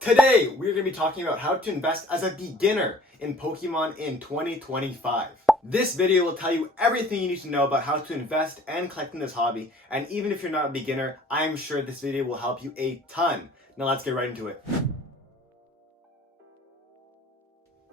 Today, we're going to be talking about how to invest as a beginner in Pokemon in 2025. This video will tell you everything you need to know about how to invest and collect in this hobby, and even if you're not a beginner, I'm sure this video will help you a ton. Now let's get right into it.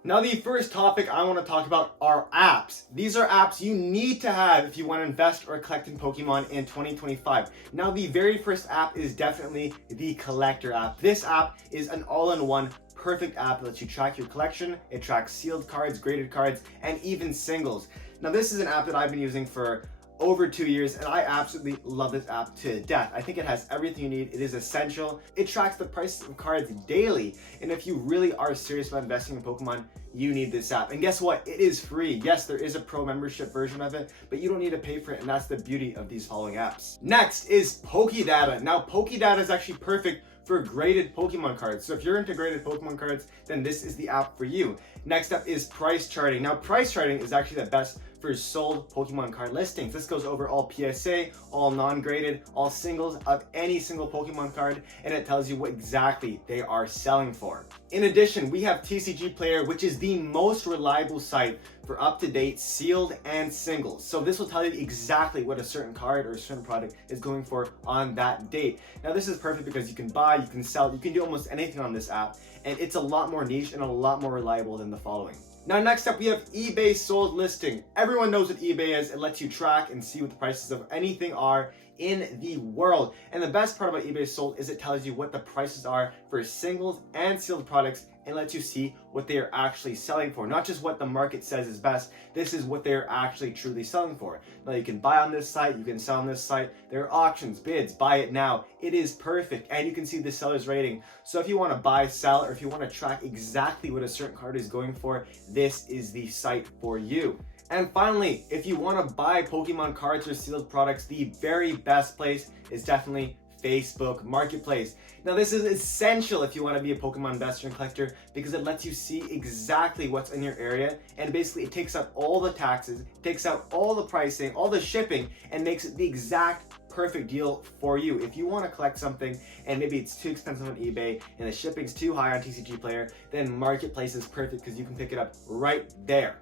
Now the first topic I want to talk about are apps. These are apps you need to have if you want to invest or collect in Pokemon in 2025. Now the very first app is definitely the Collctr app. This app is an all-in-one perfect app that lets you track your collection. It tracks sealed cards, graded cards, and even singles. Now this is an app that I've been using for over 2 years, and I absolutely love this app to death. I think it has everything you need. It is essential. It tracks the prices of cards daily, and if you really are serious about investing in Pokemon, you need this app. And guess what? It is free. Yes, there is a pro membership version of it, but you don't need to pay for it, and that's the beauty of these following apps. Next is PokeData. Now, PokeData is actually perfect for graded Pokemon cards. So if you're into graded Pokemon cards, then this is the app for you. Next up is price charting. Now, price charting is actually the best for sold Pokemon card listings. This goes over all PSA, all non-graded, all singles of any single Pokemon card, and it tells you what exactly they are selling for. In addition, we have TCGPlayer, which is the most reliable site for up-to-date sealed and singles. So this will tell you exactly what a certain card or a certain product is going for on that date. Now this is perfect because you can buy, you can sell, you can do almost anything on this app, and it's a lot more niche and a lot more reliable than the following. Now next up we have eBay sold listing. Everyone knows what eBay is. It lets you track and see what the prices of anything are in the world. And the best part about eBay sold is it tells you what the prices are for singles and sealed products and lets you see what they are actually selling for. Not just what the market says is best, this is what they're actually truly selling for. Now you can buy on this site, you can sell on this site. There are auctions, bids, buy it now. It is perfect, and you can see the seller's rating. So if you want to buy, sell, or if you want to track exactly what a certain card is going for, this is the site for you. And finally, if you want to buy Pokemon cards or sealed products, the very best place is definitely Facebook Marketplace. Now this is essential if you want to be a Pokemon investor and collector because it lets you see exactly what's in your area, and basically it takes out all the taxes, takes out all the pricing, all the shipping, and makes it the exact perfect deal for you. If you want to collect something and maybe it's too expensive on eBay and the shipping's too high on TCGPlayer, then Marketplace is perfect because you can pick it up right there.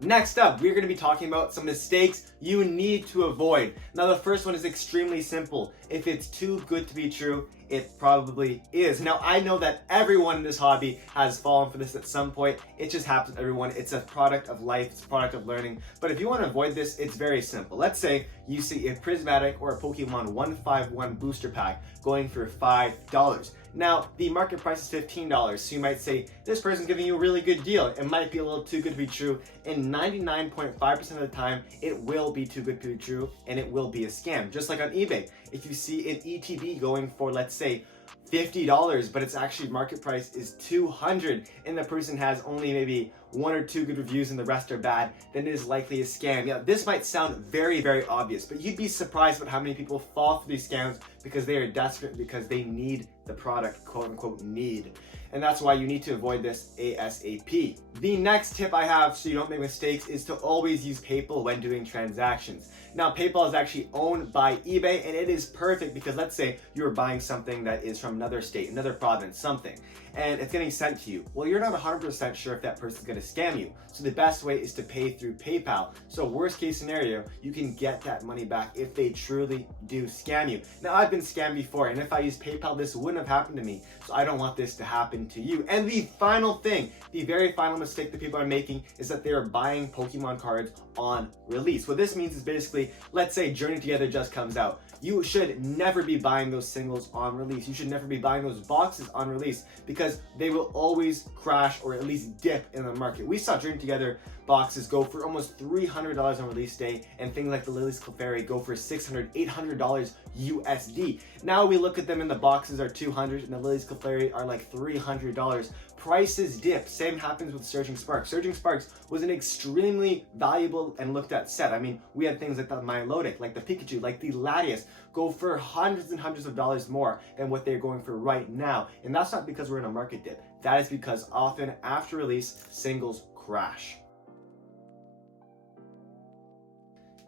Next up, we're going to be talking about some mistakes you need to avoid. Now, the first one is extremely simple. If it's too good to be true, it probably is. Now, I know that everyone in this hobby has fallen for this at some point. It just happens to everyone. It's a product of life. It's a product of learning. But if you want to avoid this, it's very simple. Let's say you see a Prismatic or a Pokemon 151 booster pack going for $5. Now, the market price is $15, so you might say, this person's giving you a really good deal. It might be a little too good to be true, and 99.5% of the time, it will be too good to be true, and it will be a scam. Just like on eBay, if you see an ETB going for, let's say, $50, but its actually market price is $200, and the person has only maybe 1 or 2 good reviews and the rest are bad, then it is likely a scam. Yeah, this might sound very, very obvious, but you'd be surprised about how many people fall for these scams because they are desperate, because they need the product, quote unquote need. And that's why you need to avoid this ASAP. The next tip I have so you don't make mistakes is to always use PayPal when doing transactions. Now, PayPal is actually owned by eBay, and it is perfect because let's say you're buying something that is from another state, another province, something, and it's getting sent to you. Well, you're not 100% sure if that person's going to scam you. So the best way is to pay through PayPal. So worst case scenario, you can get that money back if they truly do scam you. Now, I've been scammed before, and if I used PayPal, this wouldn't have happened to me. So I don't want this to happen to you. And the final thing, the very final mistake that people are making is that they are buying Pokemon cards on release. What this means is basically, let's say Journey Together just comes out. You should never be buying those singles on release. You should never be buying those boxes on release because they will always crash or at least dip in the market. We saw Journey Together boxes go for almost $300 on release day, and things like the Lily's Clefairy go for $600, $800 USD. Now we look at them and the boxes are $200 and the Lily's Clefairy are like $300. Prices dip. Same happens with Surging Sparks. Surging Sparks was an extremely valuable and looked at set. I mean, we had things like the Milotic, like the Pikachu, like the Latias go for hundreds and hundreds of dollars more than what they're going for right now. And that's not because we're in a market dip. That is because often after release, singles crash.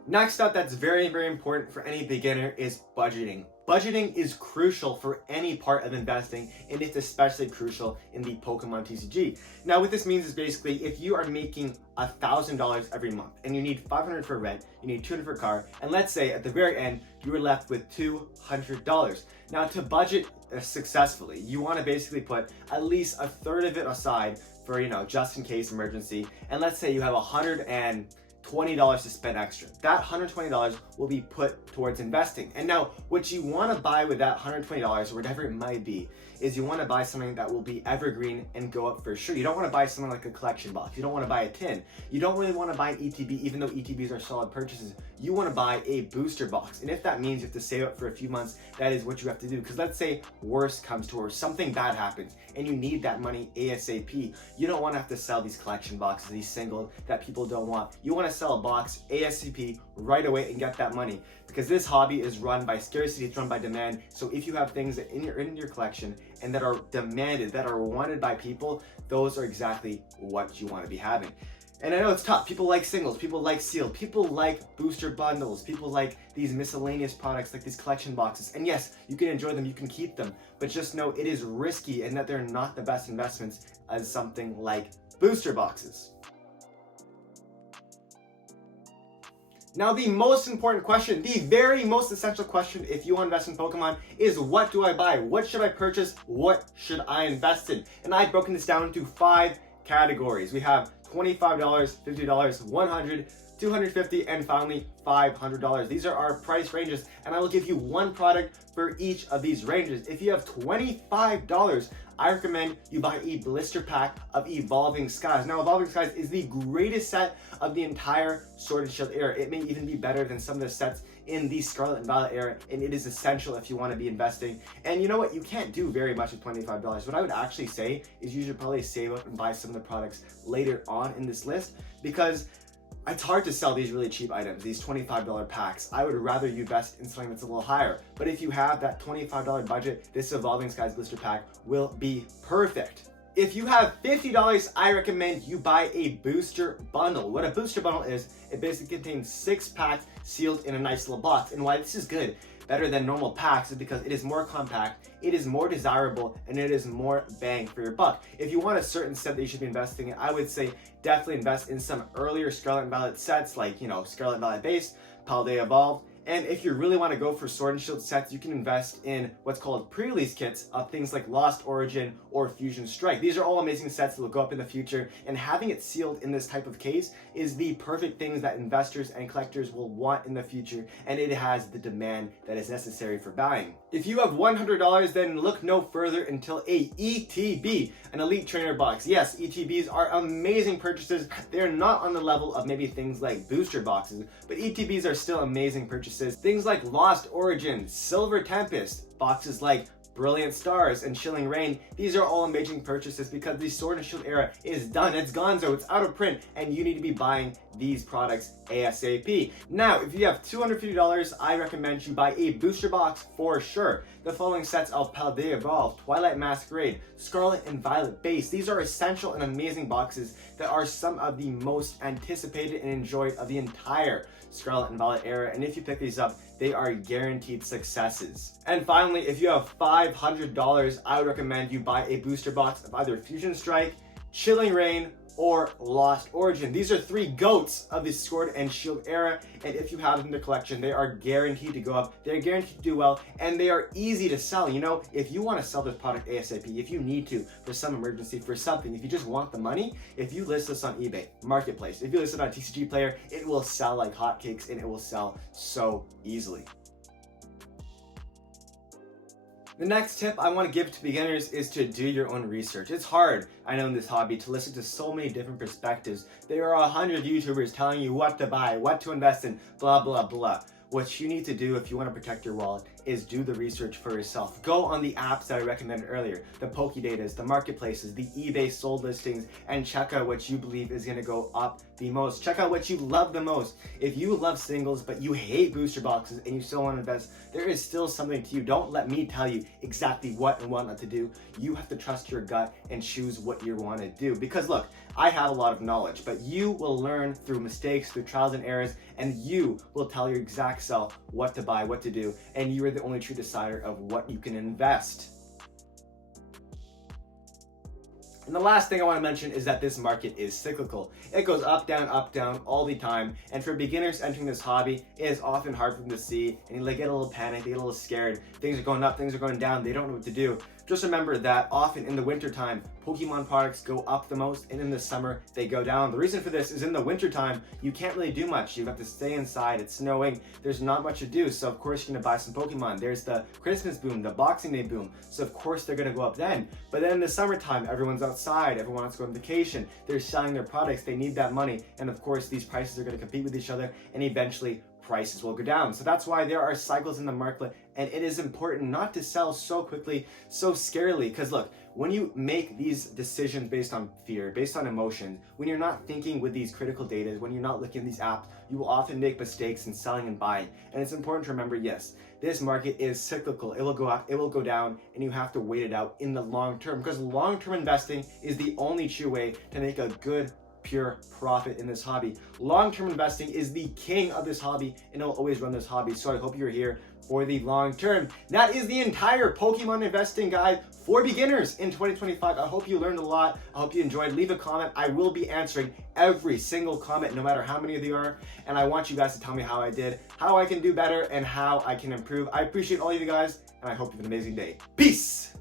Next up, that's very, very important for any beginner is budgeting. Budgeting is crucial for any part of investing, and it's especially crucial in the Pokemon TCG. Now, what this means is basically if you are making $1,000 every month and you need $500 for rent, you need $200 for a car, and let's say at the very end you were left with $200. Now, to budget successfully, you want to basically put at least a third of it aside for, just in case emergency. And let's say you have $120 to spend extra. That $120 will be put towards investing. And now what you want to buy with that $120 or whatever it might be is you want to buy something that will be evergreen and go up for sure. You don't want to buy something like a collection box. You don't want to buy a tin. You don't really want to buy an ETB, even though ETBs are solid purchases. You want to buy a booster box. And if that means you have to save up for a few months, that is what you have to do. Because let's say worst comes to worst, something bad happens and you need that money ASAP. You don't want to have to sell these collection boxes, these singles that people don't want. You want to sell a box ASAP right away and get that money, because this hobby is run by scarcity, it's run by demand. So if you have things that in your collection and that are demanded, that are wanted by people, those are exactly what you want to be having. And I know it's tough. People like singles, people like sealed, people like booster bundles, people like these miscellaneous products like these collection boxes. And yes, you can enjoy them, you can keep them, but just know it is risky and that they're not the best investments as something like booster boxes. Now, the most important question, the very most essential question if you want to invest in Pokemon is, what do I buy? What should I purchase? What should I invest in? And I've broken this down into 5 categories. We have $25, $50, $100, $250, and finally $500. These are our price ranges, and I will give you one product for each of these ranges. If you have $25, I recommend you buy a blister pack of Evolving Skies. Now, Evolving Skies is the greatest set of the entire Sword and Shield era. It may even be better than some of the sets in the Scarlet and Violet era, and it is essential if you want to be investing. And you know what? You can't do very much with $25. What I would actually say is you should probably save up and buy some of the products later on in this list, because it's hard to sell these really cheap items, these $25 packs. I would rather you invest in something that's a little higher. But if you have that $25 budget, this Evolving Skies blister pack will be perfect. If you have $50, I recommend you buy a booster bundle. What a booster bundle is, it basically contains 6 packs sealed in a nice little box. And why this is good, better than normal packs, is because it is more compact, it is more desirable, and it is more bang for your buck. If you want a certain set that you should be investing in, I would say definitely invest in some earlier Scarlet and Violet sets, like, Scarlet and Violet Base, Paldea Evolved. And if you really want to go for Sword and Shield sets, you can invest in what's called pre-release kits of things like Lost Origin or Fusion Strike. These are all amazing sets that will go up in the future, and having it sealed in this type of case is the perfect things that investors and collectors will want in the future, and it has the demand that is necessary for buying. If you have $100, then look no further until a ETB, an Elite Trainer box. Yes, ETBs are amazing purchases. They're not on the level of maybe things like booster boxes, but ETBs are still amazing purchases. Things like Lost Origin, Silver Tempest, boxes like Brilliant Stars and Chilling Reign, these are all amazing purchases because the Sword and Shield era is done. It's gonzo, it's out of print, and you need to be buying these products ASAP. Now, if you have $250, I recommend you buy a booster box for sure. The following sets of Paldea Evolved, Twilight Masquerade, Scarlet and Violet Base. These are essential and amazing boxes that are some of the most anticipated and enjoyed of the entire Scarlet and Violet era, and if you pick these up, they are guaranteed successes. And finally, if you have $500, I would recommend you buy a booster box of either Fusion Strike, Chilling Reign, or Lost Origin. These are 3 GOATs of the Sword and Shield era, and if you have them in the collection, they are guaranteed to go up, they're guaranteed to do well, and they are easy to sell. If you want to sell this product ASAP, if you need to for some emergency, for something, if you just want the money, if you list this on eBay, Marketplace, if you list it on TCGPlayer, it will sell like hotcakes, and it will sell so easily. The next tip I want to give to beginners is to do your own research. It's hard, I know, in this hobby to listen to so many different perspectives. There are 100 YouTubers telling you what to buy, what to invest in, blah, blah, blah. What you need to do if you want to protect your wallet is do the research for yourself. Go on the apps that I recommended earlier, the PokeDatas, the marketplaces, the eBay sold listings, and check out what you believe is going to go up the most. Check out what you love the most. If you love singles, but you hate booster boxes and you still want to invest, there is still something to you. Don't let me tell you exactly what and what not to do. You have to trust your gut and choose what you want to do. Because look, I have a lot of knowledge, but you will learn through mistakes, through trials and errors, and you will tell your exact self what to buy, what to do, and you are the only true decider of what you can invest. And the last thing I want to mention is that this market is cyclical. It goes up, down, all the time. And for beginners entering this hobby, it is often hard for them to see, and they get a little panicked, they get a little scared. Things are going up, things are going down, they don't know what to do. Just remember that often in the wintertime, Pokemon products go up the most, and in the summer, they go down. The reason for this is in the wintertime, you can't really do much. You have to stay inside, it's snowing, there's not much to do. So of course you're gonna buy some Pokemon. There's the Christmas boom, the Boxing Day boom. So of course they're gonna go up then. But then in the summertime, everyone's outside, everyone wants to go on vacation, they're selling their products, they need that money. And of course these prices are gonna compete with each other, and eventually prices will go down. So that's why there are cycles in the market, and it is important not to sell so quickly, so scarily. Because look, when you make these decisions based on fear, based on emotion, when you're not thinking with these critical data, when you're not looking at these apps, you will often make mistakes in selling and buying. And it's important to remember, yes, this market is cyclical. It will go up, it will go down, and you have to wait it out in the long term, because long-term investing is the only true way to make a good pure profit in this hobby. Long-term investing is the king of this hobby, and it'll always run this hobby. So I hope you're here for the long term. That is the entire Pokemon investing guide for beginners in 2025. I hope you learned a lot. I hope you enjoyed. Leave a comment. I will be answering every single comment, no matter how many of you are. And I want you guys to tell me how I did, how I can do better, and how I can improve. I appreciate all of you guys, and I hope you have an amazing day. Peace!